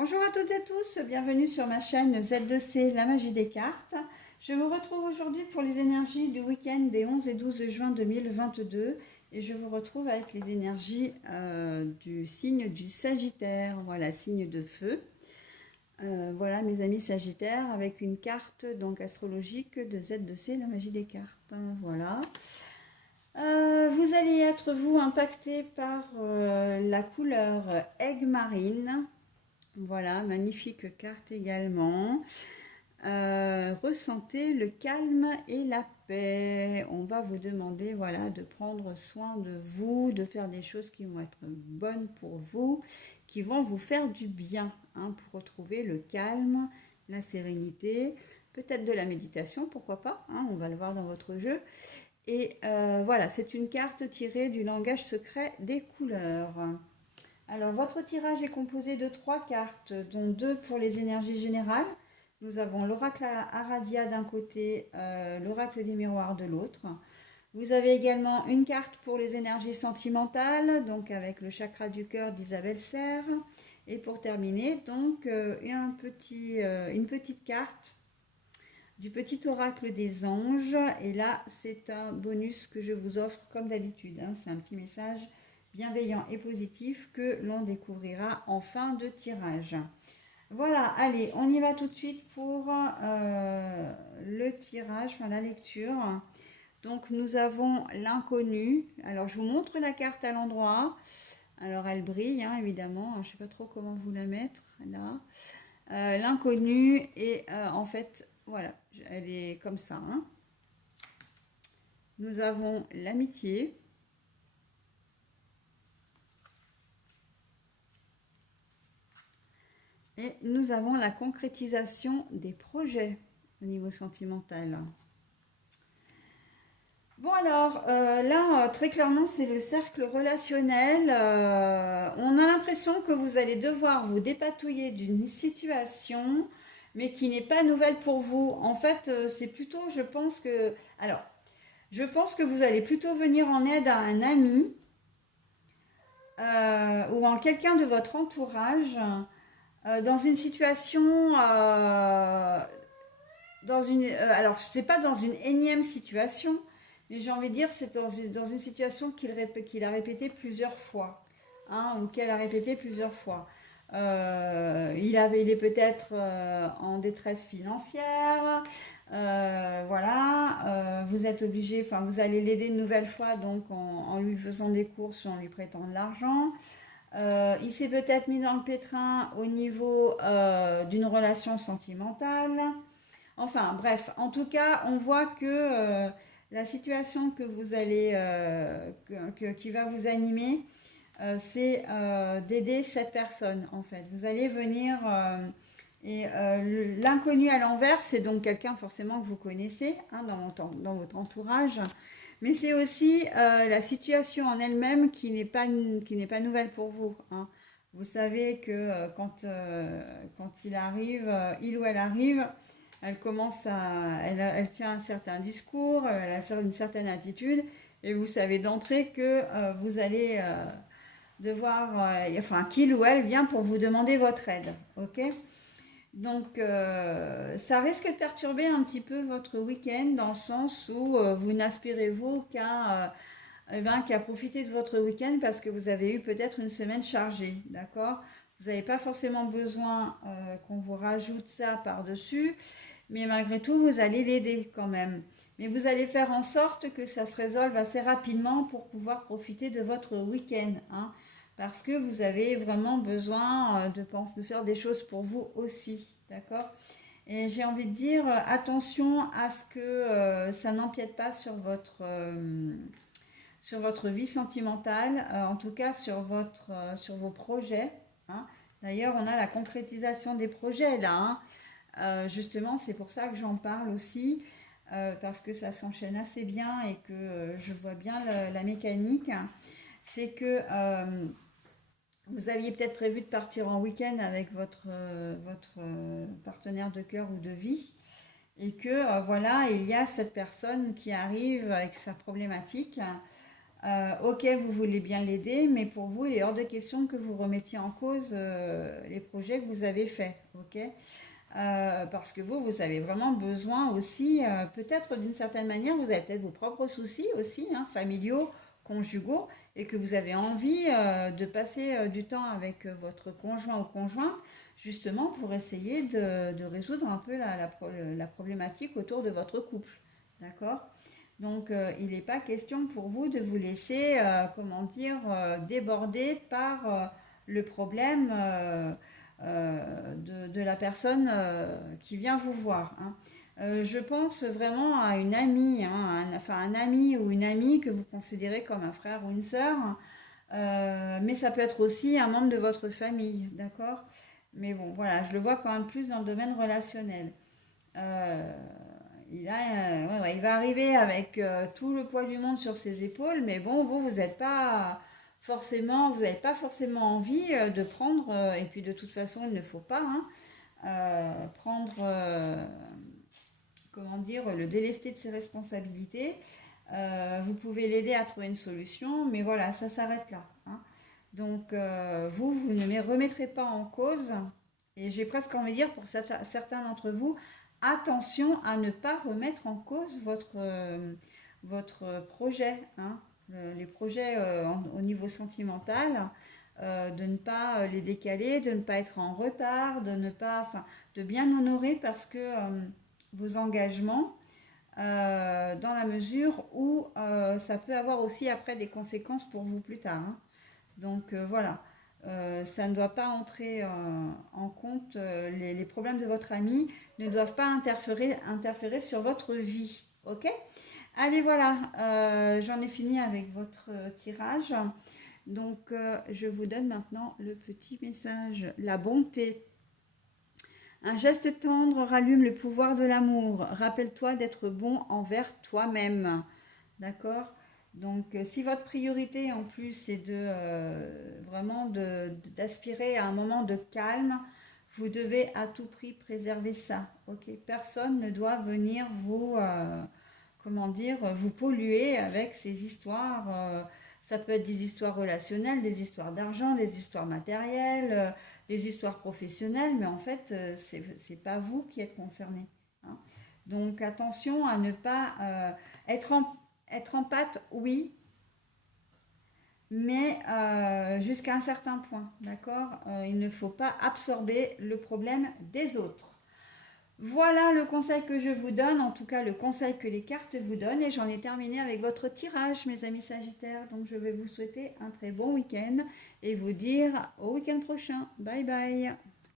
Bonjour à toutes et tous, bienvenue sur ma chaîne Z2C, la magie des cartes. Je vous retrouve aujourd'hui pour les énergies du week-end des 11 et 12 juin 2022 et je vous retrouve avec les énergies du signe du Sagittaire, voilà, signe de feu. Voilà mes amis Sagittaires avec une carte donc astrologique de Z2C, la magie des cartes. Voilà. Vous allez être vous impacté par la couleur aigue marine. Voilà, magnifique carte également. Ressentez le calme et la paix. On va vous demander voilà, de prendre soin de vous, de faire des choses qui vont être bonnes pour vous, qui vont vous faire du bien, pour retrouver le calme, la sérénité, peut-être de la méditation, pourquoi pas, on va le voir dans votre jeu. Et voilà, c'est une carte tirée du langage secret des couleurs. Alors, votre tirage est composé de 3 cartes, dont 2 pour les énergies générales. Nous avons l'oracle Aradia d'un côté, l'oracle des miroirs de l'autre. Vous avez également une carte pour les énergies sentimentales, donc avec le chakra du cœur d'Isabelle Serre. Et pour terminer, donc, une petite carte du petit oracle des anges. Et là, c'est un bonus que je vous offre comme d'habitude. C'est un petit message bienveillant et positif que l'on découvrira en fin de tirage. Voilà, allez, on y va tout de suite pour le tirage, enfin la lecture. Donc nous avons l'inconnu. Alors je vous montre la carte à l'endroit. Alors elle brille, évidemment. Je ne sais pas trop comment vous la mettre là. L'inconnu et en fait, voilà, elle est comme ça. Nous avons l'amitié. Et nous avons la concrétisation des projets au niveau sentimental. Bon alors, là, très clairement, c'est le cercle relationnel. On a l'impression que vous allez devoir vous dépatouiller d'une situation, mais qui n'est pas nouvelle pour vous. En fait, c'est plutôt, je pense que... Alors, je pense que vous allez plutôt venir en aide à un ami ou en quelqu'un de votre entourage dans une situation, alors c'est pas dans une énième situation, mais j'ai envie de dire c'est dans une situation qu'il a répété plusieurs fois, ou qu'elle a répété plusieurs fois. Il est peut-être en détresse financière, voilà, vous êtes obligé, enfin vous allez l'aider une nouvelle fois donc en lui faisant des courses ou en lui prêtant de l'argent. Il s'est peut-être mis dans le pétrin au niveau d'une relation sentimentale. Enfin, bref, en tout cas, on voit que la situation que vous allez, qui va vous animer, c'est d'aider cette personne, en fait. Vous allez venir, et l'inconnu à l'envers, c'est donc quelqu'un forcément que vous connaissez dans votre entourage. Mais c'est aussi la situation en elle-même qui n'est pas nouvelle pour vous. Vous savez que quand il arrive, il ou elle arrive, elle tient un certain discours, elle a une certaine attitude, et vous savez d'entrée que vous allez devoir, enfin qu'il ou elle vient pour vous demander votre aide, ok? Donc ça risque de perturber un petit peu votre week-end dans le sens où vous n'aspirez-vous qu'à profiter de votre week-end parce que vous avez eu peut-être une semaine chargée, d'accord? Vous n'avez pas forcément besoin qu'on vous rajoute ça par-dessus, mais malgré tout, vous allez l'aider quand même. Mais vous allez faire en sorte que ça se résolve assez rapidement pour pouvoir profiter de votre week-end, parce que vous avez vraiment besoin de faire des choses pour vous aussi, d'accord? Et j'ai envie de dire, attention à ce que ça n'empiète pas sur votre vie sentimentale, en tout cas sur vos projets. D'ailleurs, on a la concrétisation des projets là. Justement, c'est pour ça que j'en parle aussi, parce que ça s'enchaîne assez bien et que je vois bien la mécanique. C'est que vous aviez peut-être prévu de partir en week-end avec votre partenaire de cœur ou de vie, et que voilà, il y a cette personne qui arrive avec sa problématique Ok, vous voulez bien l'aider, mais pour vous, il est hors de question que vous remettiez en cause les projets que vous avez faits. Ok? Parce que vous avez vraiment besoin aussi, peut-être d'une certaine manière, vous avez peut-être vos propres soucis aussi, hein, familiaux, conjugaux, et que vous avez envie de passer du temps avec votre conjoint ou conjointe, justement pour essayer de résoudre un peu la problématique autour de votre couple. D'accord? Donc, il n'est pas question pour vous de vous laisser, comment dire, déborder par le problème de la personne qui vient vous voir, hein. Je pense vraiment à une amie, hein, enfin un ami ou une amie que vous considérez comme un frère ou une sœur, mais ça peut être aussi un membre de votre famille, d'accord? Mais bon, voilà, je le vois quand même plus dans le domaine relationnel. Euh, il va arriver avec tout le poids du monde sur ses épaules, mais bon, vous n'êtes pas forcément, vous n'avez pas forcément envie de prendre, et puis de toute façon, il ne faut pas, hein, prendre, comment dire, le délester de ses responsabilités. Vous pouvez l'aider à trouver une solution, mais voilà, ça s'arrête là, hein. Donc, vous ne me remettrez pas en cause, et j'ai presque envie de dire pour certains d'entre vous, attention à ne pas remettre en cause votre projet, hein. Les projets au niveau sentimental, de ne pas les décaler, de ne pas être en retard, de ne pas, enfin, de bien honorer parce que vos engagements, dans la mesure où ça peut avoir aussi après des conséquences pour vous plus tard, hein. Donc voilà. Ça ne doit pas entrer en compte, les problèmes de votre ami ne doivent pas interférer sur votre vie. Ok? Allez, voilà, j'en ai fini avec votre tirage. Donc, je vous donne maintenant le petit message. La bonté. Un geste tendre rallume le pouvoir de l'amour. Rappelle-toi d'être bon envers toi-même. D'accord? Donc, si votre priorité en plus c'est vraiment d'aspirer à un moment de calme, vous devez à tout prix préserver ça. Ok? Personne ne doit venir comment dire, vous polluer avec ces histoires. Ça peut être des histoires relationnelles, des histoires d'argent, des histoires matérielles, des histoires professionnelles, mais en fait, c'est pas vous qui êtes concerné, hein. Donc attention à ne pas être en, être en pâte, oui, mais jusqu'à un certain point, d'accord? Il ne faut pas absorber le problème des autres. Voilà le conseil que je vous donne, en tout cas le conseil que les cartes vous donnent. Et j'en ai terminé avec votre tirage, mes amis Sagittaires. Donc je vais vous souhaiter un très bon week-end et vous dire au week-end prochain. Bye bye.